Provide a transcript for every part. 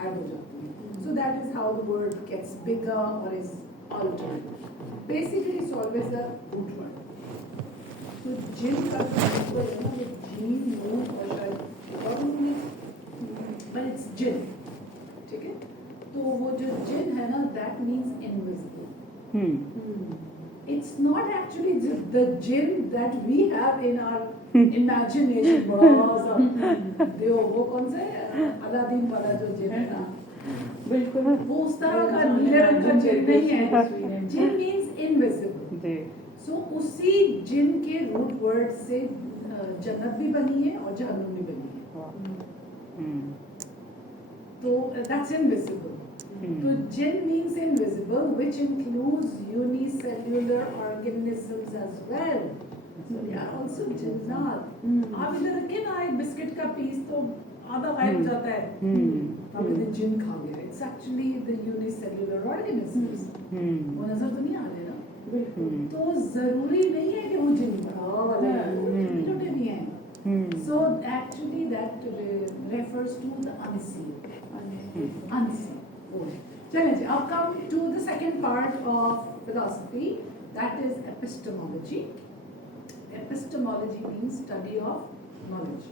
ऐड हो जाती हैं. So that is how the word gets bigger or is altered. Basically it's always a root word. तो जिन का मतलब है ना वो जीन नून और शायद और रूट but it's जिन. ठीक है. तो वो जो जिन है ना that means invisible. It's not actually the jinn that we have in our imagination. देखो वो कौन से अलादीन वाला जो जिन है ना बिल्कुल वो उस तरह का नीले रंग का जिन नहीं है. जिन means invisible. So उसी जिन के रूट वर्ड से जन्नत भी बनी है और जहन्नुम भी बनी है. तो that's invisible. So jinn means invisible, which includes unicellular organisms as well. So they are also jinnat. आप इधर रखे ना एक बिस्किट का पीस तो आधा गायब हो जाता है. अब इधर जिन खा गया. It's actually the unicellular organisms. वो नजर तो नहीं आ रहे ना. तो जरूरी नहीं है कि वो जिन बड़ा वाले छोटे भी हैं. So actually that refers to the unseen. Unseen. चलें जी, अब come to the second part of philosophy, that is epistemology. Epistemology means study of knowledge.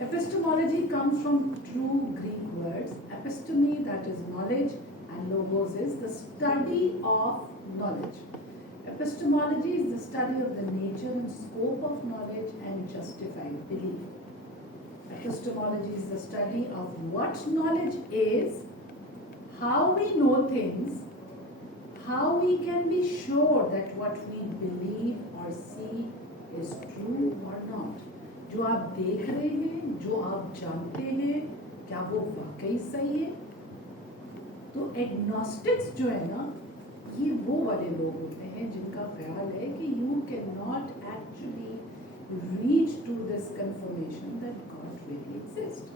Epistemology comes from two Greek words, episteme, that is knowledge, and logos is the study of knowledge. Epistemology is the study of the nature and scope of knowledge and justified belief. Epistemology is the study of what knowledge is, how we know things, how we can be sure that what we believe or see is true or not. जो आप देख रहे हैं, जो आप जानते हैं, क्या वो वाकई सही है? तो एग्नोस्टिक्स जो है ना, ये वो वाले लोग होते हैं जिनका ख्याल है कि you cannot actually reach to this confirmation that God really exists.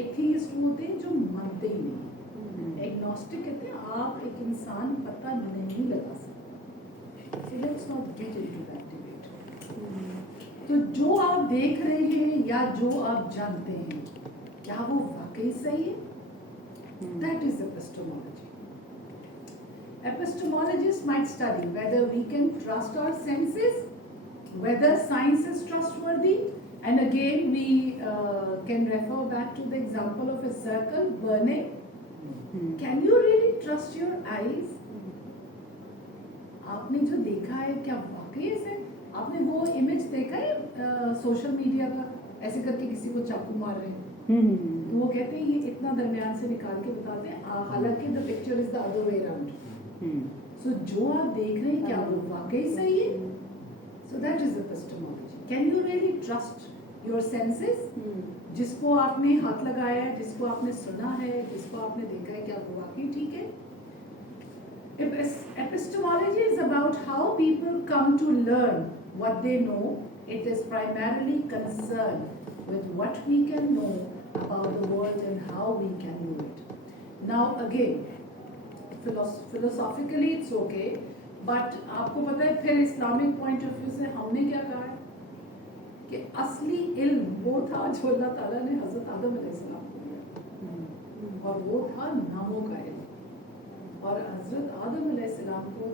Atheist होते हैं जो मानते ही नहीं. एग्नोस्टिक कहते हैं आप एक इंसान पता नहीं लगा सकते. So let's not get into that debate. तो जो आप देख रहे हैं या जो आप जानते हैं, क्या वो वाकई सही है? That is epistemology. Epistemologists might study whether we can trust our senses, whether science is trustworthy, and again we can refer back to the example of a circle burning. Can you really trust your eyes? आपने जो देखा है क्या वाकई ऐसे? आपने वो इमेज देखा है सोशल मीडिया का ऐसे करके किसी को चाकू मार रहे हैं? तो वो कहते हैं ये इतना दरमियान से निकाल के बताते हैं, हालांकि the picture is the other way around. So जो आप देख रहे हैं क्या वो वाकई सही है? So that is epistemology. Can you really trust your senses? जिसको आपने हाथ लगाया है, जिसको आपने सुना है, जिसको आपने देखा है, क्या वो वाकई ठीक है? Epistemology is about how people come to learn what they know. It is primarily concerned with what we can know about the world and how we can know it. Now again, philosophically it's okay, but आपको पता है फिर Islamic point of view से हमने क्या कहा है कि असली इल्म वो था जो अल्लाह ताला ने हज़रत आदम अलैहिस्सलाम को दिया, और वो था नामों का इल्म. और हज़रत आदम अलैहिस्सलाम को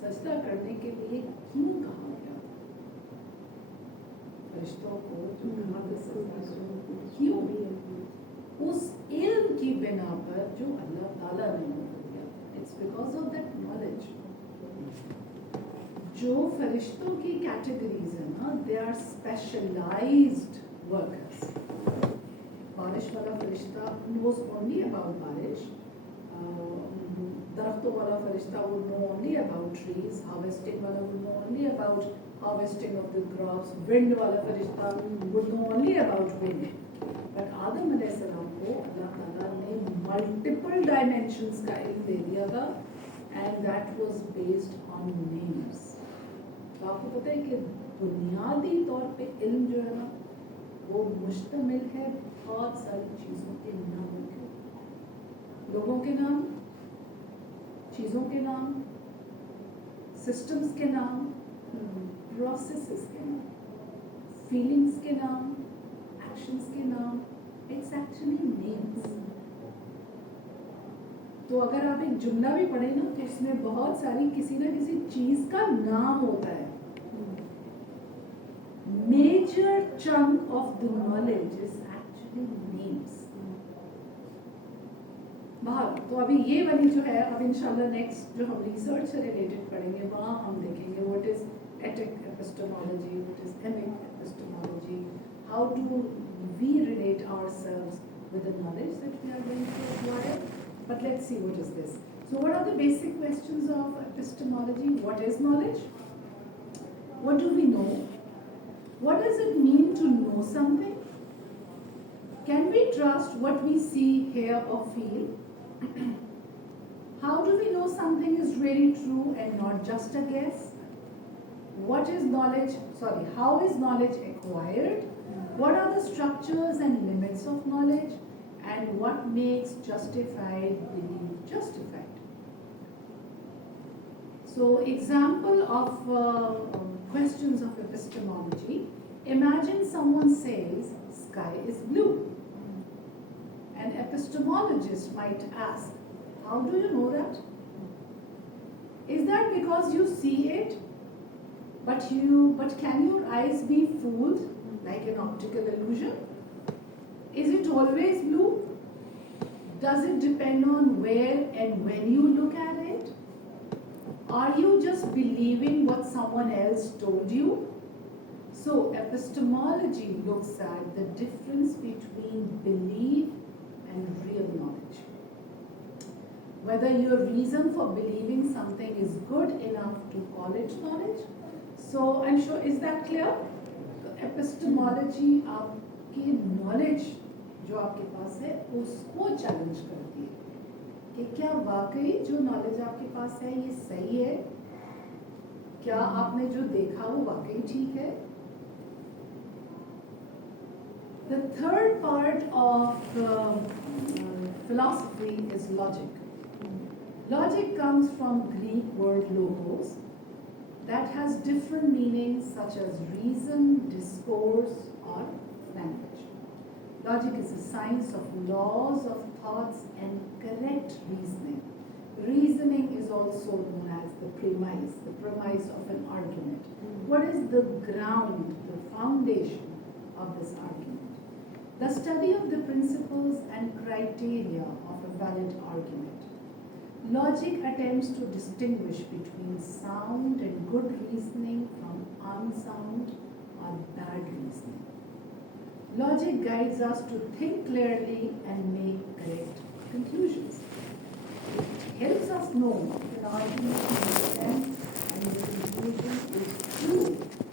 सजदा करने के लिए क्यों कहा गया? फरिश्तों को क्यों? उस इल्म की बिना पर जो अल्लाह ताला ने दिया. It's because of that knowledge. जो फरिश्तों की कैटेगरीज है ना, they are specialized workers. बारिश वाला फरिश्ता knows only about बारिश. दरख्तों वाला फरिश्ता would know only about trees. Harvesting वाला would know only about harvesting of the crops. Wind वाला फरिश्ता would know only about wind. But आदम अलैहिस्सलाम को अल्लाह ताला ने multiple dimensions का इल्म दे दिया था, and that was based on names. तो आपको पता है कि बुनियादी तौर पे इल्म जो है ना, वो मुश्तमिल है बहुत सारी चीज़ों के नामों के, लोगों के नाम, चीज़ों के नाम, सिस्टम्स के नाम, प्रोसेसेस के नाम, फीलिंग्स के नाम, एक्शंस के नाम. It's actually names. तो अगर आप एक जुमला भी पढ़े ना तो इसमें बहुत सारी किसी ना किसी चीज का नाम होता है. Major chunk of the knowledge is actually names. बहुत. तो अभी ये वाली जो है, अब इंशाल्लाह नेक्स्ट जो हम रिसर्च से रिलेटेड पढ़ेंगे वहाँ हम देखेंगे what is etic epistemology, what is emic epistemology, how do we relate ourselves with the knowledge that we are going to acquire. But let's see what is this. So what are the basic questions of epistemology? What is knowledge? What do we know? What does it mean to know something? Can we trust what we see, hear or feel? How do we know something is really true and not just a guess? What is knowledge? How is knowledge acquired? What are the structures and limits of knowledge? And what makes justified belief justified? So, example of questions of epistemology. Imagine someone says sky is blue. An epistemologist might ask, how do you know that? Is that because you see it? But can your eyes be fooled like an optical illusion? Is it always blue? Does it depend on where and when you look at it? Are you just believing what someone else told you? So epistemology looks at the difference between belief and real knowledge. Whether your reason for believing something is good enough to call it knowledge. So I'm sure, is that clear? Epistemology आपकी knowledge जो आपके पास है उसको चैलेंज करती है कि क्या वाकई जो नॉलेज आपके पास है ये सही है, क्या आपने जो देखा वो वाकई ठीक है. The third part of philosophy is logic. Logic comes from Greek word logos that has different meanings such as reason, discourse or language. Logic is a science of laws of thoughts and correct reasoning. Reasoning is also known as the premise of an argument. What is the ground, the foundation of this argument? The study of the principles and criteria of a valid argument. Logic attempts to distinguish between sound and good reasoning from unsound or bad reasoning. Logic guides us to think clearly and make correct conclusions. It helps us know that argument makes sense and the conclusion is true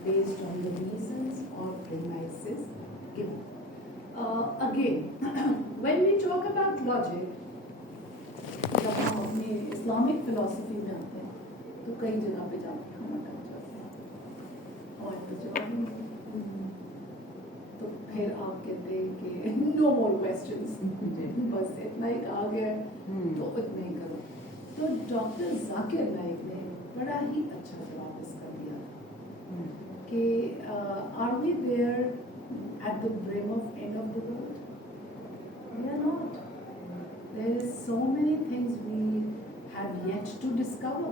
based on the reasons or premises given. Again, when we talk about logic, जब हम अपनी Islamic philosophy में आते हैं तो कई जगह पे जाते हैं हम अटक जाते हैं और तो जवाब नहीं, तो फिर आप कहते हैं कि नो मोर क्वेश्चंस, बस इतना ही आ गया तो इतना ही करो. तो डॉक्टर जाकिर नाइक ने बड़ा ही अच्छा जवाब इसका दिया कि are we there at the brim of end of the world? We are not. There is so many things we have yet to discover.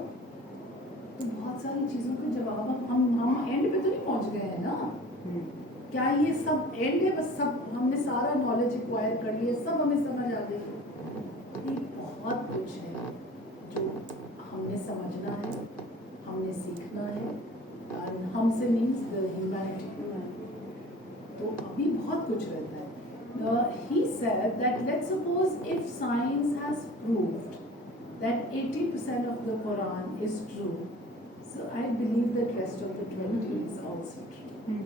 तो बहुत सारी चीज़ों के जवाब हम एंड पे तो नहीं पहुंच गए हैं ना. क्या ये सब एंड है? बस सब हमने सारा नॉलेज एक्वायर कर लिया, सब हमें समझ आ गई. ये बहुत कुछ है जो हमने समझना है, हमने सीखना है. और हमसे मीन्स द ह्यूमैनिटी. तो अभी बहुत कुछ रहता है. He said that let's suppose if science has proved that 80% of the Quran is true, so I believe that rest of the 20 is also true.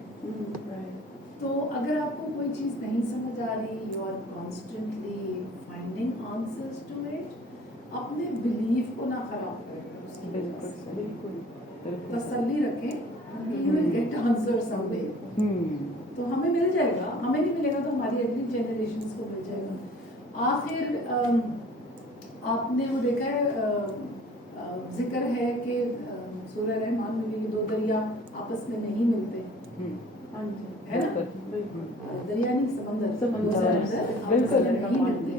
Right. तो अगर आपको कोई चीज़ नहीं समझ आ रही, you are constantly finding answers to it, अपने बिलीफ को ना खराब करें. बिल्कुल तसल्ली रखें कि you will get answer someday. तो हमें मिल जाएगा, हमें नहीं मिलेगा तो हमारी अगली जनरेशन्स को मिल जाएगा. आखिर आपने वो देखा है, जिक्र है कि सूरह रहमान में भी 2 दरिया आपस में नहीं मिलते. है ना? दरिया नहीं, समंदर आपस में नहीं मिलते.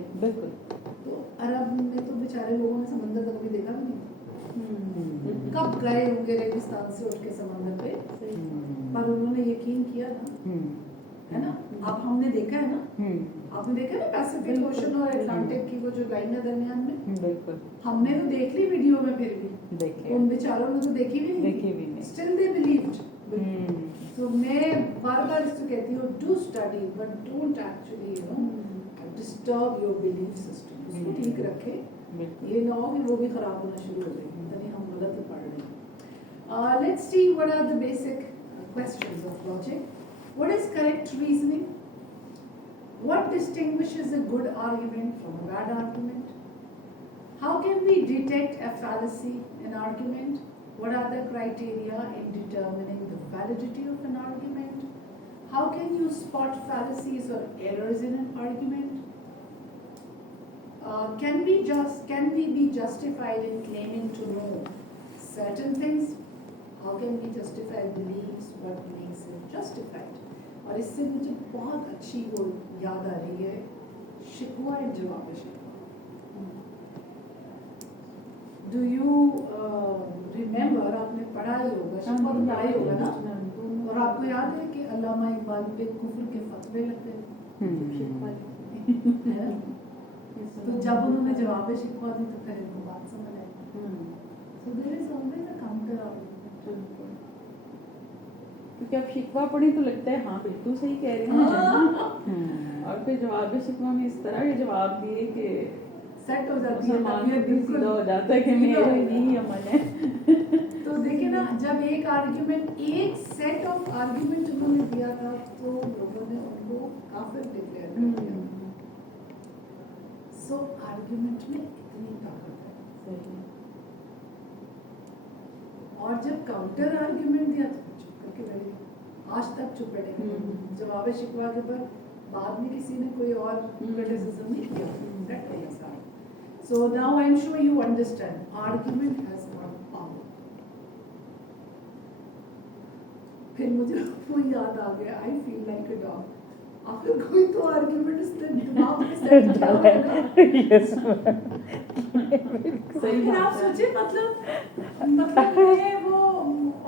तो अरब में तो बेचारे लोगों ने समंदर तक भी देखा भी नहीं, कब गए होंगे रेगिस्तान से उठ के समंदर पे, पर उन्होंने यकीन किया ना, है ना। अब हमने देखा है ना, आपने देखा ना पैसिफिक ओशन और अटलांटिक की वो जो लाइन है दरमियान में, बिल्कुल हमने तो देख ली वीडियो में, फिर भी देखे उन बेचारों ने तो देखी भी नहीं, स्टिल दे बिलीव्ड। तो मैं बार बार इसको कहती हूँ, do study but don't actually you know disturb your belief system, उसको ठीक रखे, ये ना हो कि वो भी खराब होना शुरू हो जाए, यानी हम गलत पढ़ रहे हैं। Let's see what are the basic questions of logic. What is correct reasoning? What distinguishes a good argument from a bad argument? How can we detect a fallacy in argument? What are the criteria in determining the validity of an argument? How can you spot fallacies or errors in an argument? Can we be justified in claiming to know certain things? How can we justify beliefs? What makes it justified? और इससे मुझे बहुत अच्छी वो याद आ रही है, शिकवा एंड जवाब शिकवा। डू यू रिमेम्बर, आपने पढ़ा ही होगा, शिकवा तो पढ़ा ही होगा ना, और आपको याद है कि अल्लामा इकबाल पे कुफ्र के फतवे लगते हैं, तो जब उन्होंने जवाब शिकवा दी तो फिर इनको बात समझ आई। So there is always a counter argument. क्योंकि आप शिकवा पढ़ी तो लगता है हाँ बिल्कुल सही कह रहे हैं, और फिर जवाब शिकवा में इस तरह के जवाब दिए कि सेट हो जाती है, तबीयत बिल्कुल हो जाता है कि मेरा नहीं अमल है। तो देखिए ना, जब एक आर्ग्यूमेंट, एक सेट ऑफ आर्ग्यूमेंट उन्होंने दिया था तो लोगों ने उनको काफिर डिक्लेयर कर दिया। सो आर्ग्यूमेंट में इतनी ताकत है। और जब काउंटर आर्ग्यूमेंट दिया तो चुप करके बैठ गए, आज तक चुप बैठे। जवाब शिकवा के बाद बाद में किसी ने कोई और क्रिटिसिज्म नहीं किया, दैट वाज सारा। So now I'm sure you understand, argument has got power. फिर मुझे वो याद आ गया, I feel like a dog. आखिर कोई तो आर्ग्यूमेंट इसने दिमाग में सेट किया होगा। यस सही बात है। आप सोचिए, मतलब ये वो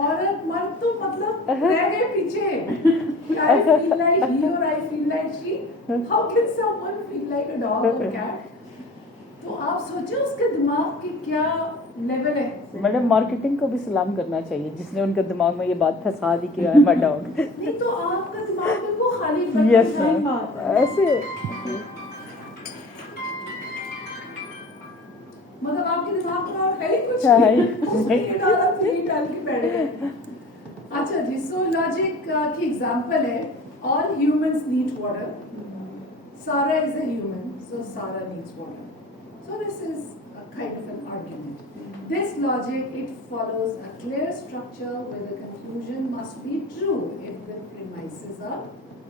औरत मर्द तो मतलब रह गए पीछे। I feel like he or I feel like she. How can someone feel like a dog or cat? तो आप सोचिए उसके दिमाग की क्या लेवल है। मैडम मार्केटिंग को भी सलाम करना चाहिए जिसने उनके दिमाग में ये बात फंसा दी कि आई एम अ डॉग। नहीं तो आपका दिमाग बिल्कुल खाली यस ऐसे मतलब आपके दिमाग में और है ही कुछ नहीं। अच्छा जी, सो लॉजिक की एग्जांपल है, ऑल ह्यूमंस नीड वाटर, सारा इज अ ह्यूमन, सो सारा needs water. So this is a kind of an argument. This logic, it follows a clear structure where the conclusion must be true if the premises are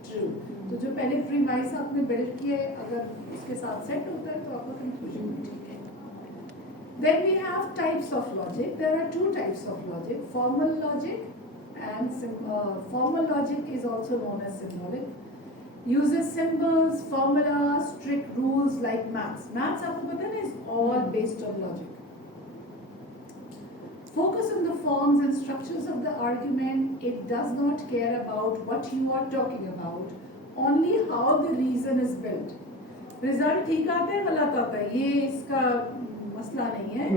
true. तो जो पहले premise आपने build किए, अगर उसके साथ set होता है तो आपका conclusion भी ठीक है। Then we have types of logic. There are two types of logic: formal logic and formal logic is also known as symbolic. Uses symbols, formulas, strict rules like maths. Maths, आपको पता है ना, is all based on logic. Focus on the forms and structures of the argument. It does not care about what you are talking about, only how the reason is built. Result ठीक आता है, गलत आता है, ये इसका मसला नहीं है।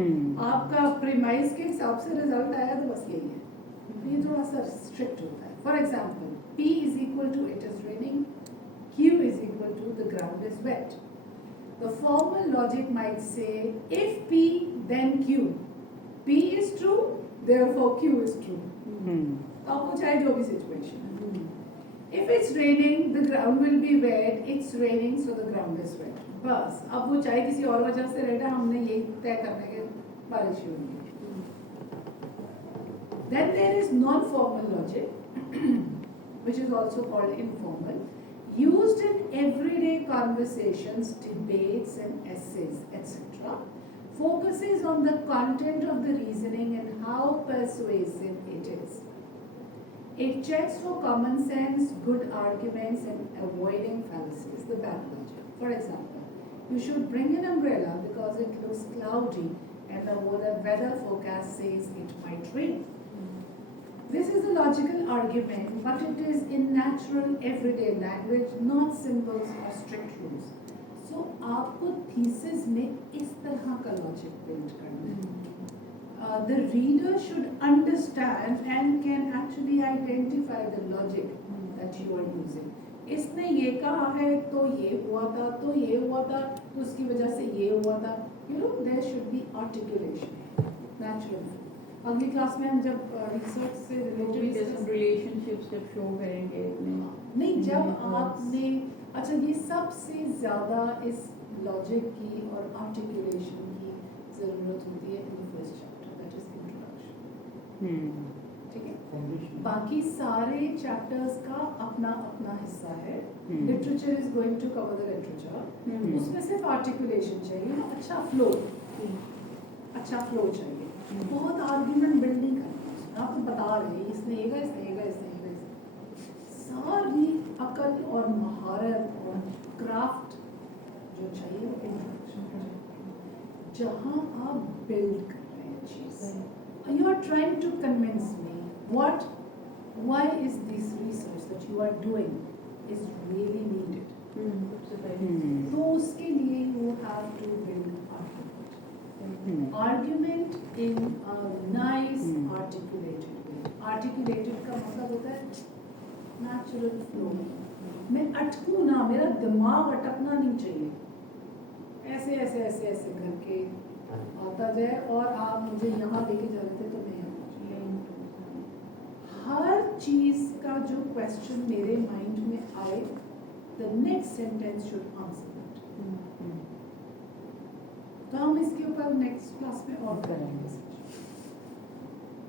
आपका premise के हिसाब से result आया तो बस यही है। ये थोड़ा सा strict होता है। For example, P is equal to it is raining. Q is equal to the ground is wet. The formal logic might say, if P, then Q. P is true, therefore Q is true. अब वो चाहे जो भी situation। If it's raining, the ground will be wet. It's raining, so the ground is wet. बस, अब वो चाहे किसी और वजह से रहता, हमने यही तय करने के बारिश होगी। Then there is non-formal logic, which is also called informal. Used in everyday conversations, debates and essays, etc. Focuses on the content of the reasoning and how persuasive it is. It checks for common sense, good arguments and avoiding fallacies, the bad logic. For example, You should bring an umbrella because it looks cloudy and the weather forecast says it might rain. This is a logical argument, but it is in natural everyday language, not symbols or strict rules. So आपको thesis में इस तरह का logic build करना है. The reader should understand and can actually identify the logic that you are using. इसने ये कहा है तो ये हुआ था तो ये हुआ था तो उसकी वजह से ये हुआ था. You know, there should be articulation, naturally. अगली क्लास में हम जब रिसर्च से रिलेटेड रिलेशनशिप्स जब शो करेंगे नहीं, जब आपने अच्छा ये सबसे ज़्यादा इस लॉजिक की और आर्टिकुलेशन की ज़रूरत होती है in first chapter, that is introduction. ठीक है, बाकी सारे चैप्टर्स का अपना अपना हिस्सा है. Literature is going to cover the literature. उसमें सिर्फ आर्टिकुलेशन चाहिए, अच्छा फ्लो, अच्छा फ्लो चाहिए. बहुत आर्ग्यूमेंट बिल्डिंग करना, आप तो बता रहे हैं इसने ये इसने ये इसने ये सारी अकल और महारत और क्राफ्ट जो चाहिए वो इंट्रोडक्शन. जहाँ आप बिल्ड कर रहे हैं चीज, you are trying to convince me what why is this research that you are doing is really needed. तो उसके लिए you have to build argument in a nice articulated way. Articulated का मतलब होता है natural flow. मैं अटकूं ना, मेरा दिमाग अटकना नहीं चाहिए. ऐसे ऐसे ऐसे ऐसे करके आता जाए और आप मुझे यहाँ लेके जा रहे थे तो मैं हर चीज का जो क्वेश्चन मेरे माइंड में आए, the next sentence should answer that. तो हम इसके ऊपर नेक्स्ट क्लास में और करेंगे.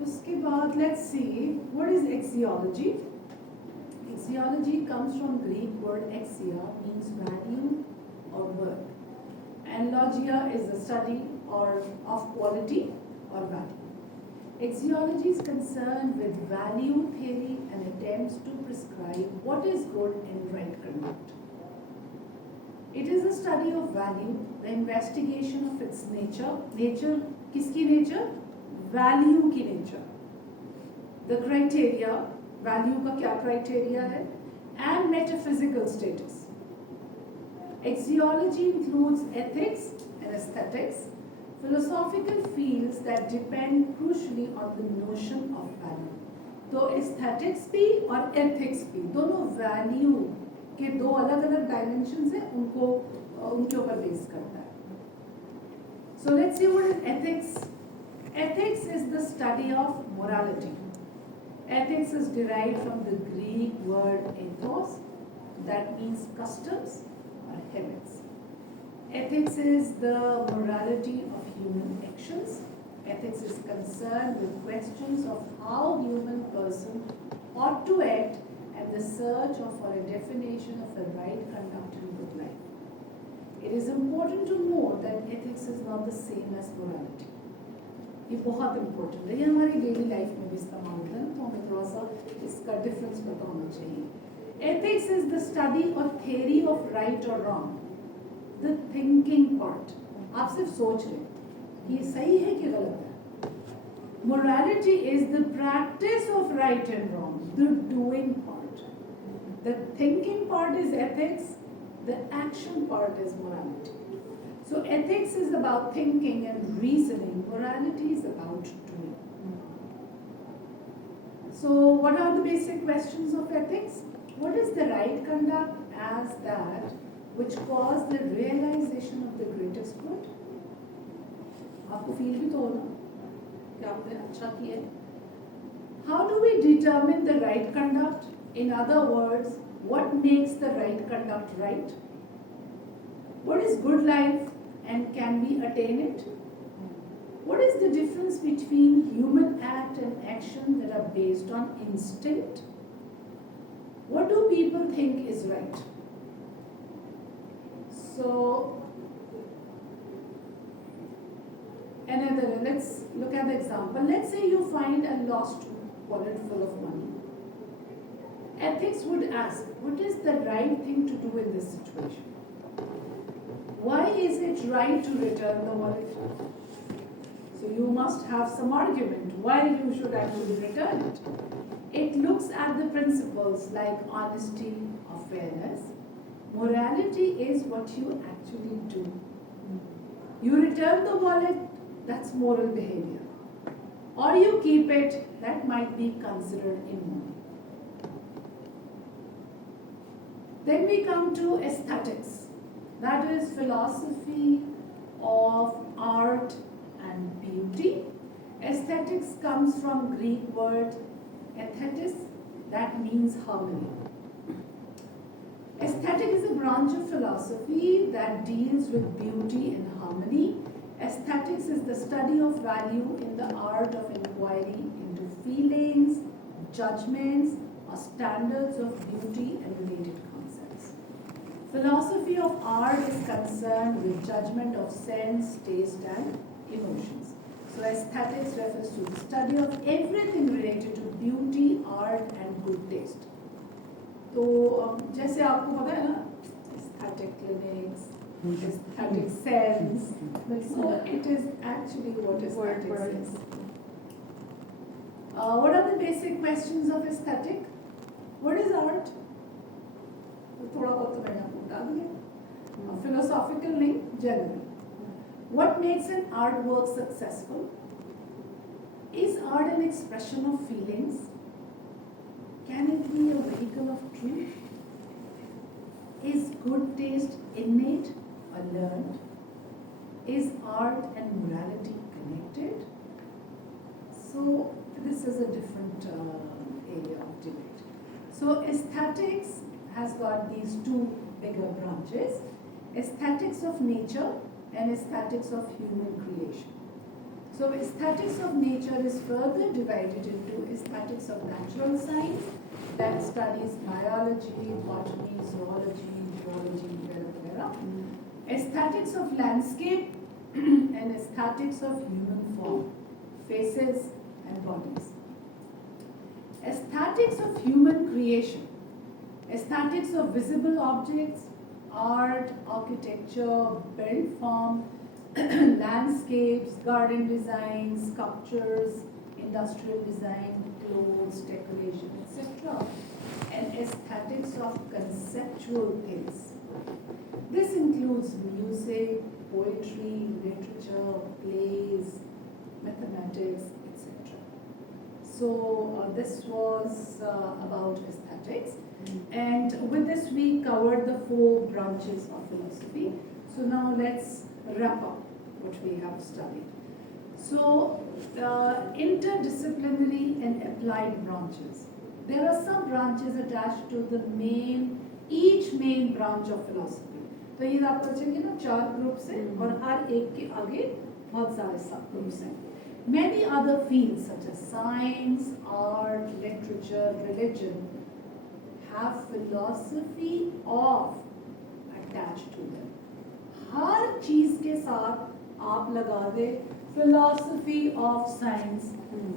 उसके बाद let's see what is axiology. Axiology comes from Greek word axia, means value और worth, and logia is the study और ऑफ क्वालिटी और value. Axiology is concerned with value theory and attempts to prescribe what is good and right conduct. It is a study of value, the investigation of its nature. Nature, किसकी nature? Value की nature. The criteria, value का क्या criteria है? And metaphysical status. Axiology includes ethics and aesthetics, philosophical fields that depend crucially on the notion of value. तो aesthetics भी और ethics भी दोनों value के दो अलग अलग डायमेंशंस हैं, उनको उनके ऊपर बेस करता है. So let's see what is ethics. Ethics is the study of morality. Ethics is derived from the Greek word ethos, that means customs or habits. Ethics is the morality of human actions. Ethics is concerned with questions of how human person ought to act and the search for a definition of the right conduct in good life. It is important to note that ethics is not the same as morality. ये बहुत important है, ये हमारी daily life में भी इस्तेमाल होता है, तो हमें थोड़ा सा इसका डिफरेंस पता होना चाहिए. Ethics is the study or theory of right or wrong, the thinking part. आप सिर्फ सोच रहे हैं कि ये सही है कि गलत है. Morality is the practice of right and wrong, the doing part. The thinking part is ethics, the action part is morality. So ethics is about thinking and reasoning, morality is about doing. So what are the basic questions of ethics? What is the right conduct as that which cause the realization of the greatest good? आपको फील भी तो होना कि आपने अच्छा किया. How do we determine the right conduct? In other words, what makes the right conduct right? What is good life and can we attain it? What is the difference between human act and action that are based on instinct? What do people think is right? So, let's look at the example. Let's say you find a lost wallet full of money. Ethics would ask, what is the right thing to do in this situation? Why is it right to return the wallet? So you must have some argument why you should actually return it. It looks at the principles like honesty or fairness. Morality is what you actually do. You return the wallet, that's moral behavior. Or you keep it, that might be considered immoral. Then we come to aesthetics. That is philosophy of art and beauty. Aesthetics comes from Greek word aesthetis, that means harmony. Aesthetic is a branch of philosophy that deals with beauty and harmony. Aesthetics is the study of value in the art of inquiry into feelings, judgments, or standards of beauty and related concepts. Philosophy of art is concerned with judgment of sense, taste, and emotions. So aesthetics refers to the study of everything related to beauty, art, and good taste. तो जैसे आपको पता है ना, aesthetic clinics, aesthetic sense, so it is actually what aesthetics is. What are the basic questions of aesthetic? What is art? थोड़ा बहुत तो मैंने आपको बता दिया. Philosophical नहीं, general. What makes an artwork successful? Is art an expression of feelings? Can it be a vehicle of truth? Is good taste innate or learned? Is art and morality connected? So this is a different area of debate. So aesthetics has got these two bigger branches: aesthetics of nature and aesthetics of human creation. So aesthetics of nature is further divided into aesthetics of natural science that studies biology, botany, zoology, geology, etc. Aesthetics of landscape and aesthetics of human form, faces and bodies. Aesthetics of human creation, aesthetics of visible objects, art, architecture, built form, landscapes, garden design, sculptures, industrial design, clothes, decoration, etc. And aesthetics of conceptual things. This includes music, poetry, literature, plays, mathematics, etc. So this was about aesthetics. And with this we covered the 4 branches of philosophy. So now let's wrap up what we have studied. So interdisciplinary and applied branches. There are some branches attached to the each main branch of philosophy. तो ये आपको चाहिए ना 4 ग्रुप्स हैं और हर एक के आगे बहुत सारे सब ग्रुप्स हैं. Many other fields such as science, art, literature, religion have philosophy of attached to them. हर चीज के साथ आप लगा दे philosophy of science,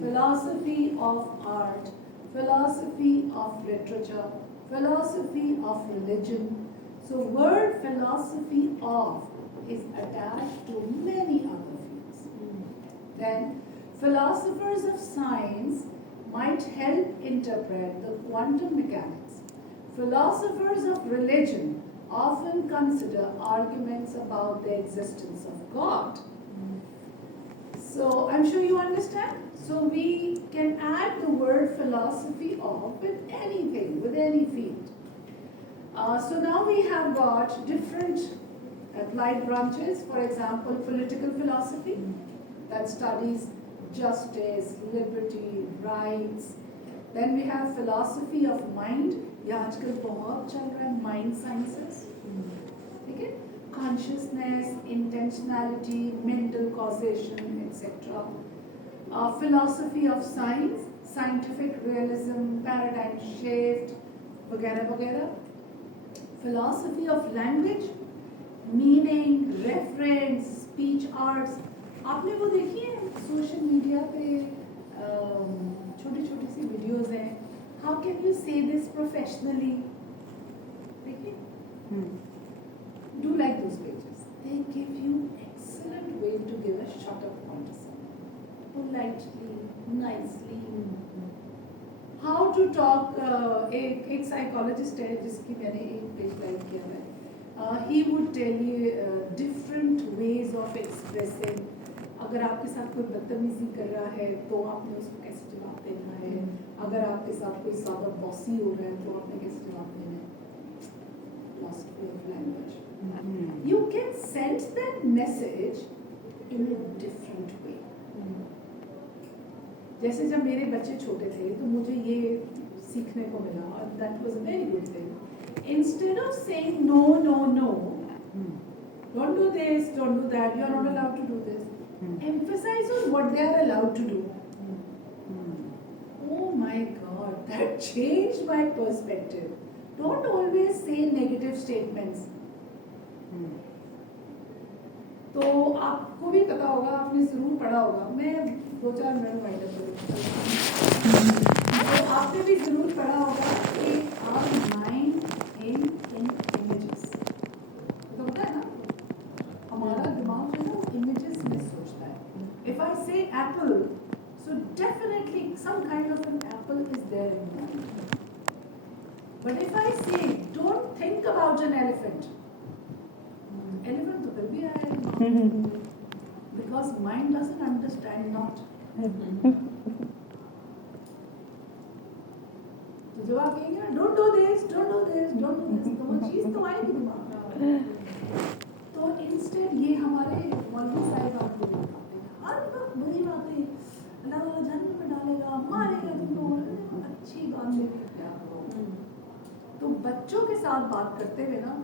philosophy of art, philosophy of literature, philosophy of religion. So word philosophy of is attached to many other fields. Then philosophers of science might help interpret the quantum mechanics. Philosophers of religion often consider arguments about the existence of God. So I'm sure you understand. So we can add the word philosophy of with anything, with any field. So now we have got different applied branches. For example, political philosophy that studies justice, liberty, rights. Then we have philosophy of mind. ये आजकल बहुत चल रहा है mind sciences. ठीक है? Consciousness, intentionality, mental causation, etc. Philosophy of science, scientific realism, paradigm shift, वगैरह वगैरह. Philosophy of language, meaning, reference, speech arts. आपने वो देखी है सोशल मीडिया पे छोटी छोटी सी वीडियोस हैं. How can you say this professionally? देखिए. Do like those pages. they give you excellent way to give a shut up answer. Politely, nicely. How to talk, एक psychologist है जिसकी मैंने एक पेज लाइक किया है. He would tell you different ways of expressing. अगर आपके साथ कोई बदतमीजी कर रहा है तो आपने उसको कैसे जवाब देना है. अगर आपके साथ कोई ज़्यादा बॉसी हो रहा है तो आपने कैसे जवाब देना है. Philosophy of language. You can send that message in a different way. जैसे जब मेरे बच्चे छोटे थे तो मुझे ये सीखने को मिला और that was a very good thing. Instead of saying no, no, no, don't do this, don't do that, you are not allowed to do this. Emphasize on what they are allowed to do. Oh my God, that changed my perspective. Don't always say negative statements. तो आपको भी पता होगा, आपने जरूर पढ़ा होगा, मैं 2-4 मिनट वाइंड अप करूँगी. तो आपने भी जरूर पढ़ा होगा कि our mind in images. तो पता है ना, हमारा दिमाग जो है वो images में सोचता है. If I say apple, so definitely some kind of an apple is there in mind. But if I say don't think about an elephant, elephant तो फिर भी आएगा. Because mind doesn't understand not. तो जब आप कहेंगे ना don't do this, don't do this, don't do this, तो वो चीज़ तो आएगी दिमाग में. तो instead ये हमारे मौलवी साहिब आपको दिखाते हैं हर वक्त बुरी बातें, अल्लाह वाला जहन्नम में डालेगा, मारेगा तुमको. अच्छी बात में भी प्यार करो. तो बच्चों के साथ बात करते हुए ना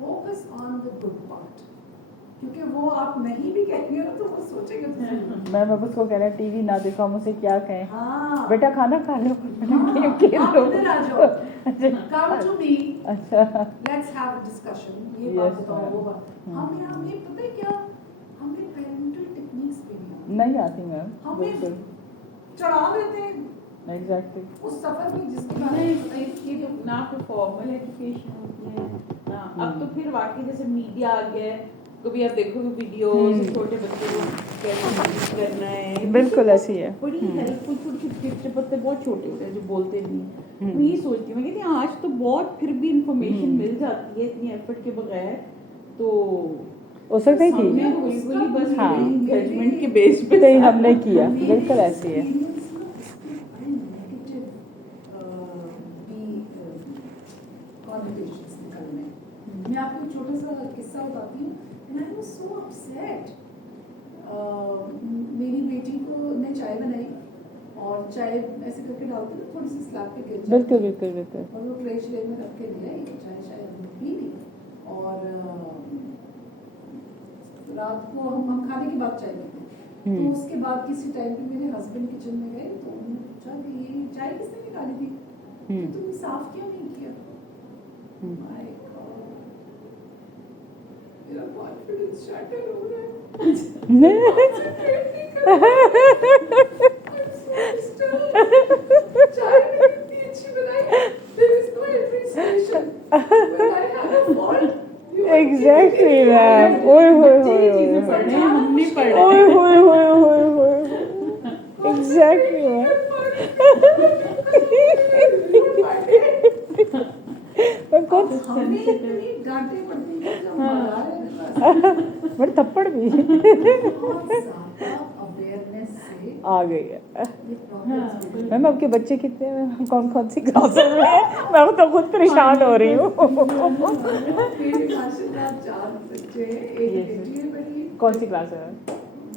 focus on the good part, क्योंकि वो आप नहीं भी कहेंगे ना तो वो सोचेंगे. मैं उसको कह रहा टीवी ना देखो, हम उसे क्या कहें. हाँ बेटा खाना खा लो. आप इधर आ जाओ, come to me, अच्छा let's have a discussion. ये Yes, बात बताओ, ma'am. वो बात. हमें पता है क्या, हमें पेरेंटल टेक्निक्स भी नहीं आती मैम. हमें चढ़ा देते हैं एग्जैक्टली. उस सफर में जिसके बाद नहीं, इसकी तो ना कोई फॉर्मल एजुकेशन होती है ना. अब तो फिर वाकई जैसे मीडिया आ गया है, कभी आप देखोगे वीडियोस छोटे बच्चों को कैसे मैनेज करना है. बिल्कुल ऐसी है. बड़ी हेल्पफुल छोटे बच्चे बहुत छोटे होते हैं जो बोलते नहीं. मैं ये सोचती हूँ कि आज तो बहुत फिर भी इंफॉर्मेशन मिल जाती है इतनी एफर्ट के बगैर. तो हो सकता है हमने कि तो बिल्कुल ही बस हाँ. जजमेंट के बेस पे नहीं हमने किया. बिल्कुल ऐसी है. मैं आपको एक छोटा सा किस्सा बताती हूँ. And I was so upset. मेरी बेटी को मैं चाय बनाई और चाय ऐसे करके डालती हूँ, थोड़ी सी स्लैब पे गिर जाती है. बिल्कुल बिल्कुल बिल्कुल. और वो ट्रे श्रे में रख के ले आई, चाय पी ली. और रात को हम खाने के बाद चाय पीते हैं. तो उसके बाद किसी टाइम पे मेरे हस्बैंड किचन में गए तो उन्होंने पूछा कि ये चाय किसने निकाली थी, तुमने साफ क्यों नहीं किया. My God, मेरा कॉन्फिडेंस शैटर हो रहा है. चाय कितनी अच्छी बनाई. There is no appreciation. When I have a fault, you are exactly ma'am. ओए होए होए चीजें पढ़ने हमने पढ़ा ओए होए होए होए होए. Exactly ma'am. मैं कौन हमें इतनी डांटें पड़ती हैं जब हमारा बड़े थप्पड़ भी बहुत ज़्यादा अवेयरनेस से आ गई है. ये प्रॉब्लम्स मैम आपके बच्चे कितने हैं? कौन कौन सी क्लासेस में हैं? मैं तो खुद परेशान हो रही हूँ. मेरे माशाल्लाह 4 बच्चे हैं, एक Yes. बेटी है बड़ी. कौन सी क्लास है?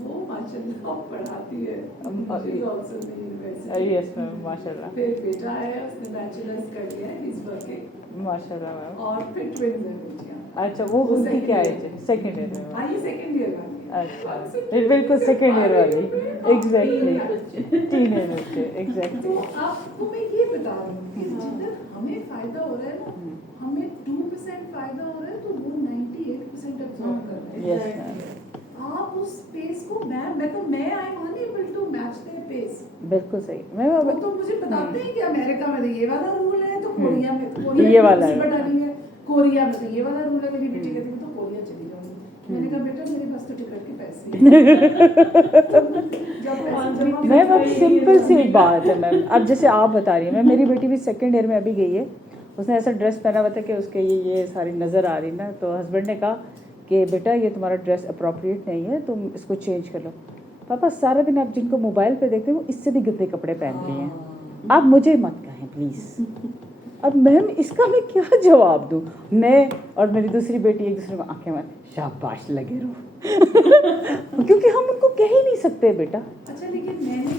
वो माशाल्लाह पढ़ाती है. She is also in the university. Yes ma'am माशाल्लाह. फिर बेटा है, उसने बैचलर्स कर लिया है, he's working. माशाल्लाह मैम. और फिर ट्विन्स हैं बेटियां. अच्छा वो उनकी क्या एज है? सेकेंड ईयर में. हाँ ये सेकंड ईयर वाली है. अच्छा बिल्कुल सेकेंड ईयर वाली. एग्जैक्टली. टीनेज बच्चे. एग्जैक्टली. तो आपको मैं ये बता रही हूँ कि जिधर हमें फायदा हो रहा है ना, हमें 2% फायदा हो रहा है तो वो 98% अब्सॉर्ब कर रहे हैं. Yes ma'am. आप उस पेस को मैं I am unable to match their pace. बिल्कुल सही. मैम वो अब तो मुझे बताते हैं कि अमेरिका में ये वाला रूल है तो कोरिया में ये वाला है. डाली है, कोरिया में तो ये वाला रूल है, मेरी बेटी कहती है मैं तो कोरिया चली जाऊंगी। मैंने कहा बेटा मेरे पास तो टिकट के पैसे हैं। मैम अब सिंपल सी एक बात है मैम, अब जैसे आप बता रही हैं, मैं मेरी बेटी भी 2nd ईयर में अभी गई है, उसने ऐसा ड्रेस पहना हुआ था कि उसके ये सारी नज़र आ रही ना, तो हस्बैंड ने कहा कि बेटा ये तुम्हारा ड्रेस अप्रोप्रिएट नहीं है, तुम इसको चेंज कर लो। पापा सारा दिन आप जिनको मोबाइल पे देखते हो वो इससे भी गंदे कपड़े पहनती हैं, आप मुझे मत कहें प्लीज़। अब मैम इसका मैं क्या जवाब दूँ? मैं और मेरी दूसरी बेटी एक दूसरे को आंखें मार शाबाश लगे रहो क्योंकि हम उनको कह ही नहीं सकते बेटा। अच्छा लेकिन मैंने